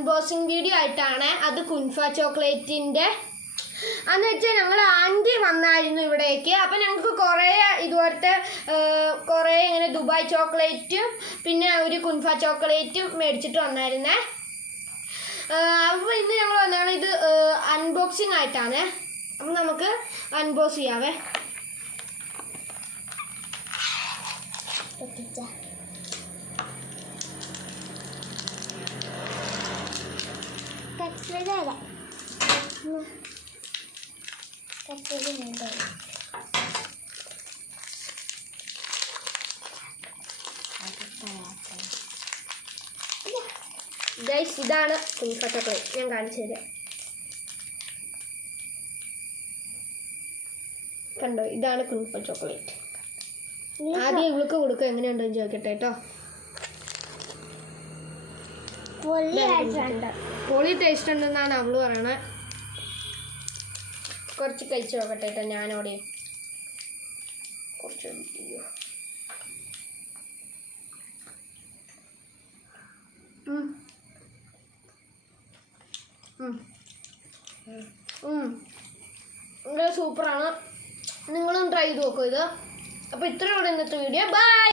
Unboxing video ആയിട്ടാണ്. അത് കുൻഫ ചോക്ലേറ്റിൻ്റെ എന്ന് വെച്ചാൽ ഞങ്ങൾ ആൻറ്റി വന്നായിരുന്നു ഇവിടേക്ക്. അപ്പം ഞങ്ങൾക്ക് കുറേ ഇതുപോലത്തെ കുറേ ഇങ്ങനെ ദുബായ് ചോക്ലേറ്റും പിന്നെ ഒരു കുൻഫ ചോക്ലേറ്റും മേടിച്ചിട്ട് വന്നായിരുന്നേ. അപ്പോൾ ഇന്ന് ഞങ്ങൾ വന്നതാണ് ഇത് അൺബോക്സിങ് ആയിട്ടാണ്. അപ്പം നമുക്ക് അൺബോക്സ് ചെയ്യാവേ. ഗൈസ്, ഇതാണ് കുൻഫ ചോക്ലേറ്റ്. ഞാൻ കാണിച്ചു തരാം. കണ്ടോ, ഇതാണ് കുൻഫ ചോക്ലേറ്റ്. ആദ്യം ഇവൾക്ക് കൊടുക്കുക, എങ്ങനെയുണ്ടെന്ന് ചോദിക്കട്ടെ കേട്ടോ. പൊളി ടേസ്റ്റ് ഉണ്ടെന്നാണ് അവള് പറയണേ. കുറച്ച് കഴിച്ചു നോക്കട്ടെ കേട്ടോ. ഞാനോടെ കുറച്ച് സൂപ്പറാണ്. നിങ്ങളും ട്രൈ ചെയ്ത് നോക്കൂ ഇത്. അപ്പോൾ ഇത്രയും കൂടെ ഇന്നത്തെ വീഡിയോ. ബൈ.